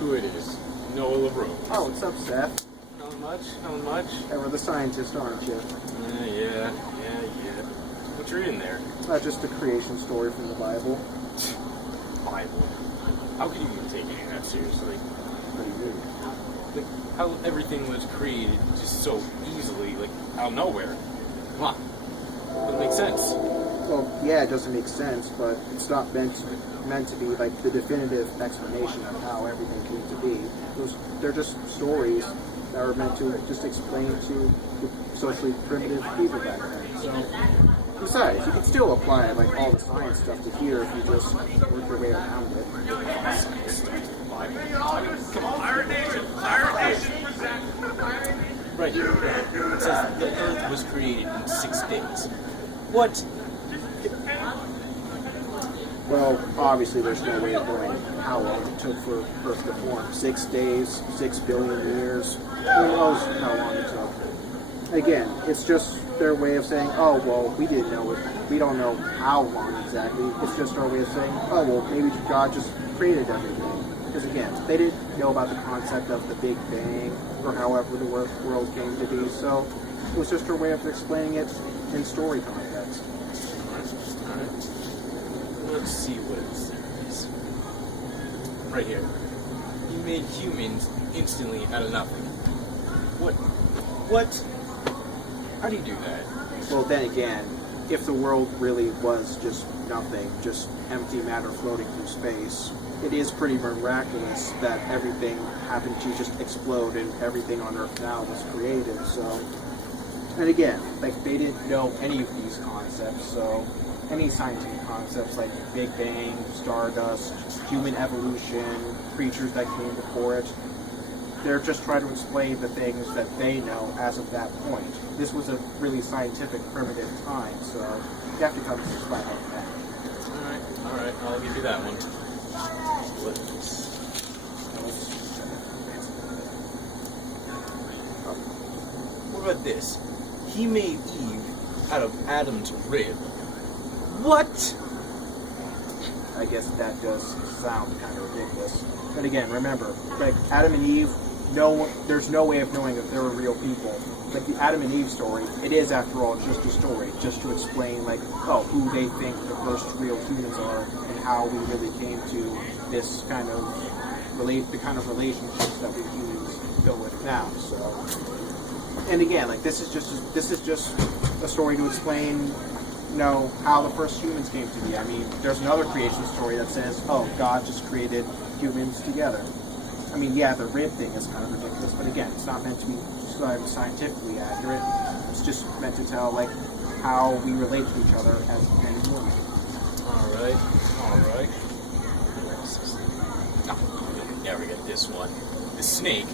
who it is. Noah LaRue. Oh, what's up, Seth? Not much, not much. Ever the scientist, aren't you? Yeah. What you reading there? Just a creation story from the Bible. Bible. How could you even take any of that seriously? What do you mean? Like, how everything was created just so easily, like, out of nowhere. Come on. Doesn't make sense. Well, yeah, it doesn't make sense, but it's not meant to be like the definitive explanation of how everything came to be. They're just stories that were meant to just explain to the socially primitive people back then. So, besides, you can still apply like all the science stuff to here if you just work your way around it. Come on. Right here. It says the Earth was created in 6 days. What? Well, obviously there's no way of knowing how long it took for Earth to form. 6 days, 6 billion years. Who knows how long it took? Again, it's just their way of saying, oh, well, we didn't know it. We don't know how long exactly. It's just our way of saying, oh, well, maybe God just created everything. Because again, they didn't know about the concept of the Big Bang or however the world came to be. So it was just our way of explaining it in story context. Alright. Let's see what it says. Right here. He made humans instantly out of nothing. What? How do you do that? Well, then again, if the world really was just nothing, just empty matter floating through space, it is pretty miraculous that everything happened to just explode and everything on Earth now was created. So, and again, like they didn't know any of these concepts, so any scientific concepts like Big Bang, stardust, human evolution, creatures that came before it, they're just trying to explain the things that they know as of that point. This was a really scientific, primitive time, so you have to come to this flat out fact. Alright, I'll give you that one. What about this? He made Eve out of Adam's rib. What? I guess that does sound kind of ridiculous. But again, remember, like Adam and Eve, there's no way of knowing if they were real people. Like the Adam and Eve story, it is after all just a story, just to explain like, oh, who they think the first real humans are and how we really came to this kind of the kind of relationships that we humans go with now. So, and again, like this is just a story to explain, how the first humans came to be. I mean, there's another creation story that says, oh, God just created humans together. I mean, yeah, the rib thing is kind of ridiculous, but again, it's not meant to be scientifically accurate. It's just meant to tell, like, how we relate to each other as men and women. Alright. Now we get this one. The snake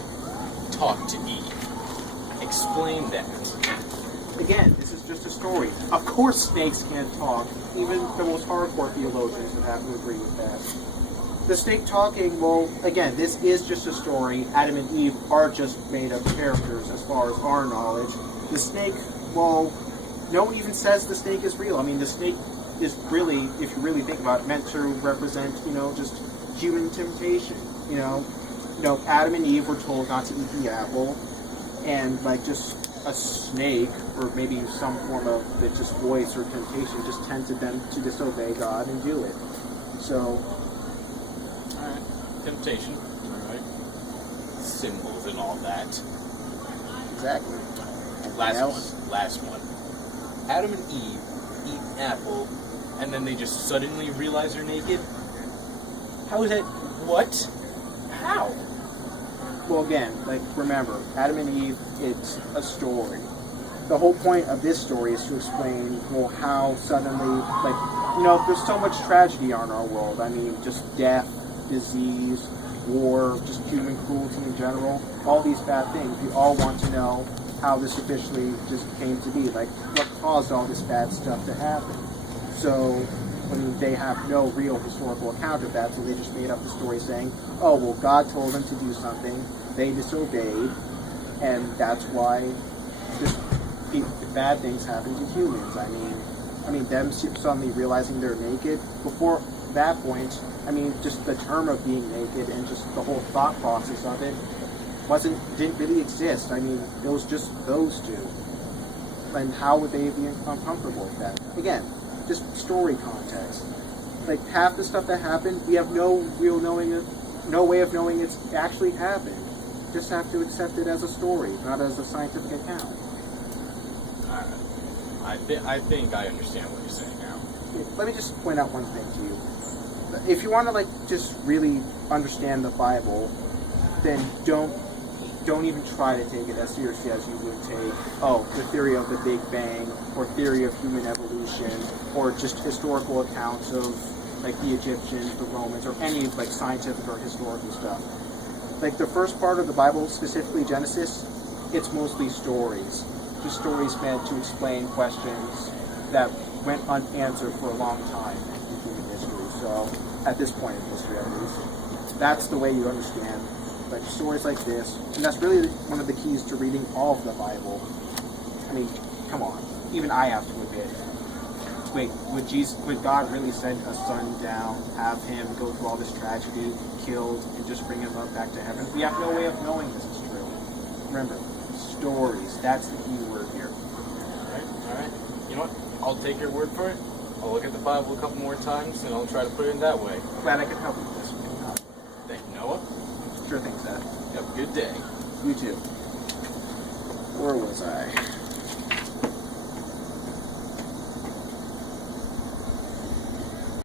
talked to Eve. Explain that. Again, this is just a story. Of course snakes can't talk. Even the most hardcore theologians would have to agree with that. The snake talking, well, again, this is just a story. Adam and Eve are just made up characters as far as our knowledge. The snake, well, no one even says the snake is real. I mean, the snake is really, if you really think about it, meant to represent, just human temptation. Adam and Eve were told not to eat the apple, and like just a snake, or maybe some form of just voice or temptation, just tempted them to disobey God and do it. So, alright, temptation, alright, symbols and all that. Exactly. Last one. Adam and Eve eat an apple, and then they just suddenly realize they're naked? How is that? What? How? Well, again, like, remember, Adam and Eve, it's a story. The whole point of this story is to explain, well, how suddenly, like, there's so much tragedy on our world. I mean, just death, disease, war, just human cruelty in general, all these bad things. We all want to know how this officially just came to be, like, what caused all this bad stuff to happen. So, when they have no real historical account of that, so they just made up the story saying, oh, well, God told them to do something, they disobeyed, and that's why just bad things happen to humans. I mean, I mean, them suddenly realizing they're naked. Before that point, I mean, just the term of being naked and just the whole thought process of it didn't really exist. I mean, it was just those two. And how would they be uncomfortable with that? Again, just story context. Like, half the stuff that happened, we have no way of knowing it's actually happened. Just have to accept it as a story, not as a scientific account. I think I understand what you're saying now. Let me just point out one thing to you. If you want to, like, just really understand the Bible, then don't even try to take it as seriously as you would take, the theory of the Big Bang, or theory of human evolution, or just historical accounts of, like, the Egyptians, the Romans, or any, like, scientific or historical stuff. Like, the first part of the Bible, specifically Genesis, it's mostly stories. Just stories meant to explain questions that went unanswered for a long time in human history. So, at this point in history, at least, that's the way you understand, like, stories like this. And that's really one of the keys to reading all of the Bible. I mean, come on. Even I have to admit. Wait, would God really send a son down, have him go through all this tragedy, killed, and just bring him up back to heaven? We have no way of knowing this is true. Remember, stories. That's the key word here. Alright. You know what? I'll take your word for it. I'll look at the Bible a couple more times, and I'll try to put it in that way. Glad I could help you with this. Thank you, Noah. Sure thing, Seth. You have a good day. You too. Where was I?